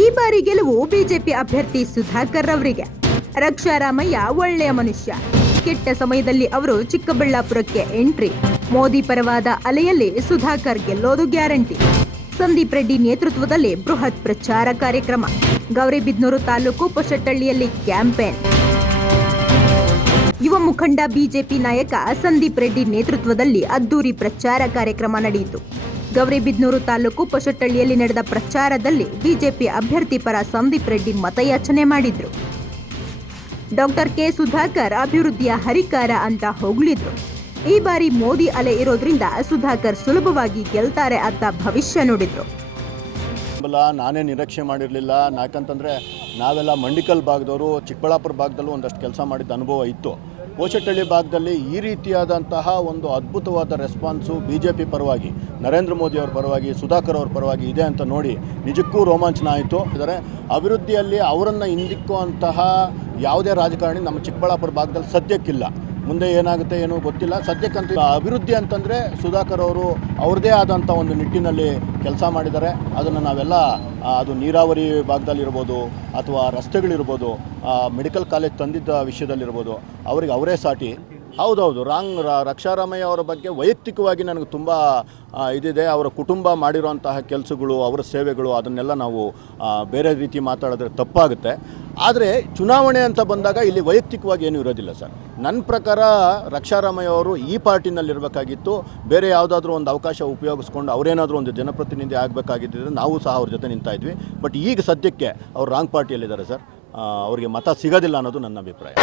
ಈ ಬಾರಿ ಗೆಲುವು ಬಿಜೆಪಿ ಅಭ್ಯರ್ಥಿ ಸುಧಾಕರ್ ಅವರಿಗೆ. ರಕ್ಷಾರಾಮಯ್ಯ ಒಳ್ಳೆಯ ಮನುಷ್ಯ. ಕೆಟ್ಟ ಸಮಯದಲ್ಲಿ ಅವರು ಚಿಕ್ಕಬಳ್ಳಾಪುರಕ್ಕೆ ಎಂಟ್ರಿ. ಮೋದಿ ಪರವಾದ ಅಲೆಯಲ್ಲಿ ಸುಧಾಕರ್ ಗೆಲ್ಲೋದು ಗ್ಯಾರಂಟಿ. ಸಂದೀಪ್ ರೆಡ್ಡಿ ನೇತೃತ್ವದಲ್ಲಿ ಬೃಹತ್ ಪ್ರಚಾರ ಕಾರ್ಯಕ್ರಮ. ಗೌರಿಬಿದನೂರು ತಾಲೂಕು ಪೊಸಟಳ್ಳಿಯಲ್ಲಿ ಕ್ಯಾಂಪೇನ್. ಯುವ ಮುಖಂಡ ಬಿಜೆಪಿ ನಾಯಕ ಸಂದೀಪ್ ರೆಡ್ಡಿ ನೇತೃತ್ವದಲ್ಲಿ ಅದ್ದೂರಿ ಪ್ರಚಾರ ಕಾರ್ಯಕ್ರಮ ನಡೆಯಿತು. ಗೌರಿಬಿದನೂರು ತಾಲೂಕು ಪೊಸಟಳ್ಳಿಯಲ್ಲಿ ನಡೆದ ಪ್ರಚಾರದಲ್ಲಿ ಬಿಜೆಪಿ ಅಭ್ಯರ್ಥಿ ಪರ ಸಂದೀಪ್ ರೆಡ್ಡಿ ಮತಯಾಚನೆ ಮಾಡಿದ್ರು. ಡಾಕ್ಟರ್ ಕೆ ಸುಧಾಕರ್ ಅಭಿವೃದ್ಧಿಯ ಹರಿಕಾರ ಅಂತ ಹೊಗಳಿದ್ರು. ಈ ಬಾರಿ ಮೋದಿ ಅಲೆ ಇರೋದ್ರಿಂದ ಸುಧಾಕರ್ ಸುಲಭವಾಗಿ ಗೆಲ್ತಾರೆ ಅಂತ ಭವಿಷ್ಯ ನುಡಿದ್ರು. ನಾನೇ ನಿರೀಕ್ಷೆ ಮಾಡಿರಲಿಲ್ಲ. ಯಾಕಂತಂದರೆ ನಾವೆಲ್ಲ ಮಂಡಿಕಲ್ ಭಾಗದವರು, ಚಿಕ್ಕಬಳ್ಳಾಪುರ ಭಾಗದಲ್ಲೂ ಒಂದಷ್ಟು ಕೆಲಸ ಮಾಡಿದ ಅನುಭವ ಇತ್ತು. ಪೋಚಟ್ಟಳ್ಳಿ ಭಾಗದಲ್ಲಿ ಈ ರೀತಿಯಾದಂತಹ ಒಂದು ಅದ್ಭುತವಾದ ರೆಸ್ಪಾನ್ಸು BJP ಪರವಾಗಿ, ನರೇಂದ್ರ ಮೋದಿ ಅವ್ರ ಪರವಾಗಿ, ಸುಧಾಕರ್ ಅವ್ರ ಪರವಾಗಿ ಇದೆ ಅಂತ ನೋಡಿ ನಿಜಕ್ಕೂ ರೋಮಾಂಚನ ಆಯಿತು. ಅಂದರೆ ಅಭಿವೃದ್ಧಿಯಲ್ಲಿ ಅವರನ್ನು ಹಿಂದಿಕ್ಕುವಂತಹ ಯಾವುದೇ ರಾಜಕಾರಣಿ ನಮ್ಮ ಚಿಕ್ಕಬಳ್ಳಾಪುರ ಭಾಗದಲ್ಲಿ ಸದ್ಯಕ್ಕಿಲ್ಲ. ಮುಂದೆ ಏನಾಗುತ್ತೆ ಏನೋ ಗೊತ್ತಿಲ್ಲ. ಸದ್ಯಕ್ಕಂತೂ ಅಭಿವೃದ್ಧಿ ಅಂತಂದರೆ ಸುಧಾಕರ್ ಅವರು ಅವ್ರದ್ದೇ ಆದಂಥ ಒಂದು ನಿಟ್ಟಿನಲ್ಲಿ ಕೆಲಸ ಮಾಡಿದ್ದಾರೆ. ಅದನ್ನು ನಾವೆಲ್ಲ ಅದು ನೀರಾವರಿ ಭಾಗದಲ್ಲಿರ್ಬೋದು ಅಥವಾ ರಸ್ತೆಗಳಿರ್ಬೋದು, ಮೆಡಿಕಲ್ ಕಾಲೇಜ್ ತಂದಿದ್ದ ವಿಷಯದಲ್ಲಿರ್ಬೋದು, ಅವರಿಗೆ ಅವರೇ ಸಾಟಿ. ಹೌದೌದು, ರಕ್ಷಾರಾಮಯ್ಯ ಅವರ ಬಗ್ಗೆ ವೈಯಕ್ತಿಕವಾಗಿ ನನಗೆ ತುಂಬ ಇದಿದೆ. ಅವರ ಕುಟುಂಬ ಮಾಡಿರೋಂತಹ ಕೆಲಸಗಳು, ಅವರ ಸೇವೆಗಳು, ಅದನ್ನೆಲ್ಲ ನಾವು ಬೇರೆ ರೀತಿ ಮಾತಾಡಿದ್ರೆ ತಪ್ಪಾಗುತ್ತೆ. ಆದರೆ ಚುನಾವಣೆ ಅಂತ ಬಂದಾಗ ಇಲ್ಲಿ ವೈಯಕ್ತಿಕವಾಗಿ ಏನೂ ಇರೋದಿಲ್ಲ ಸರ್. ನನ್ನ ಪ್ರಕಾರ ರಕ್ಷಾರಾಮಯ್ಯ ಅವರು ಈ ಪಾರ್ಟಿನಲ್ಲಿರಬೇಕಾಗಿತ್ತು. ಬೇರೆ ಯಾವುದಾದ್ರೂ ಒಂದು ಅವಕಾಶ ಉಪಯೋಗಿಸ್ಕೊಂಡು ಅವರೇನಾದರೂ ಒಂದು ಜನಪ್ರತಿನಿಧಿ ಆಗಬೇಕಾಗಿದ್ದರೆ ನಾವು ಸಹ ಅವ್ರ ಜೊತೆ ನಿಂತಾ ಇದ್ವಿ. ಬಟ್ ಈಗ ಸದ್ಯಕ್ಕೆ ಅವ್ರು ರಾಂಗ್ ಪಾರ್ಟಿಯಲ್ಲಿದ್ದಾರೆ ಸರ್. ಅವರಿಗೆ ಮತ ಸಿಗೋದಿಲ್ಲ ಅನ್ನೋದು ನನ್ನ ಅಭಿಪ್ರಾಯ.